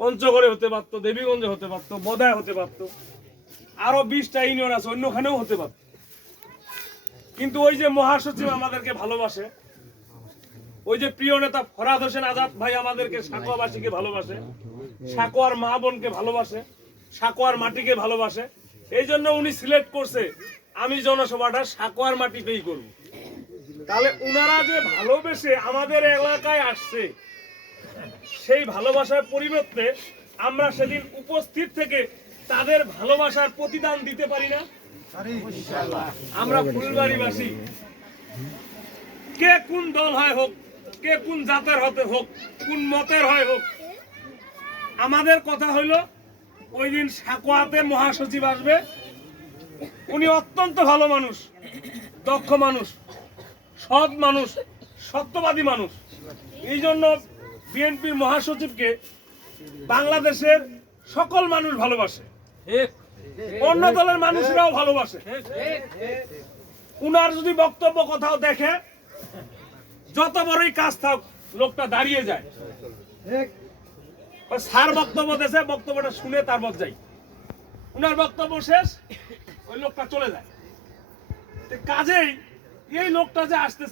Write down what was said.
পঞ্চগড়ে হতে পারতো, দেবীগঞ্জে হতে পারতো, বদায় হতে পারতো, আরো 20টা ইউনিয়ন আছে অন্যখানেও হতে পারতো। কিন্তু ওই যে মহাসচিব আমাদেরকে ভালোবাসে, ওই যে প্রিয় নেতা ফরহাদ হোসেন আজাদ ভাই আমাদেরকে সাকোয়াবাসীকে ভালোবাসে, সাকোয়ার মা বোনকে ভালোবাসে, সাকোয়ার মাটিকে ভালোবাসে, এই জন্য উনি সিলেক্ট করছে আমি জনসভাটা সাকোয়ার মাটিতেই করব। তাহলে উনারা যে ভালোবেসে আমাদের এলাকায় আসছে, সেই ভালোবাসার পরিবর্তে আমরা সেদিন উপস্থিত থেকে তাদের ভালোবাসার প্রতিদান দিতে পারি না? আমরা ফুলবাড়িবাসী কে কোন দল হয় হোক, কে কোন জাতের হতে হোক, কোন মতের হয় হোক, আমাদের কথা হইল ওই দিন সাকোয়াতে মহাসচিব আসবে, উনি অত্যন্ত ভালো মানুষ, দক্ষ মানুষ, সৎ মানুষ, সত্যবাদী মানুষ। এই জন্য বিএনপির মহাসচিবকে বাংলাদেশের সকল মানুষ ভালোবাসে, অন্য দলের মানুষরাও ভালোবাসে। উনার যদি বক্তব্য কোথাও দেখে, যত বড়ই কাজ থাক, লোকটা দাঁড়িয়ে যায়। স্যার বক্তব্য দেশে, বক্তব্যটা শুনে তারপর যাই, উনার বক্তব্য শেষ, ওই লোকটা চলে যায়। কাজেই এই লোকটা যে আসতেছে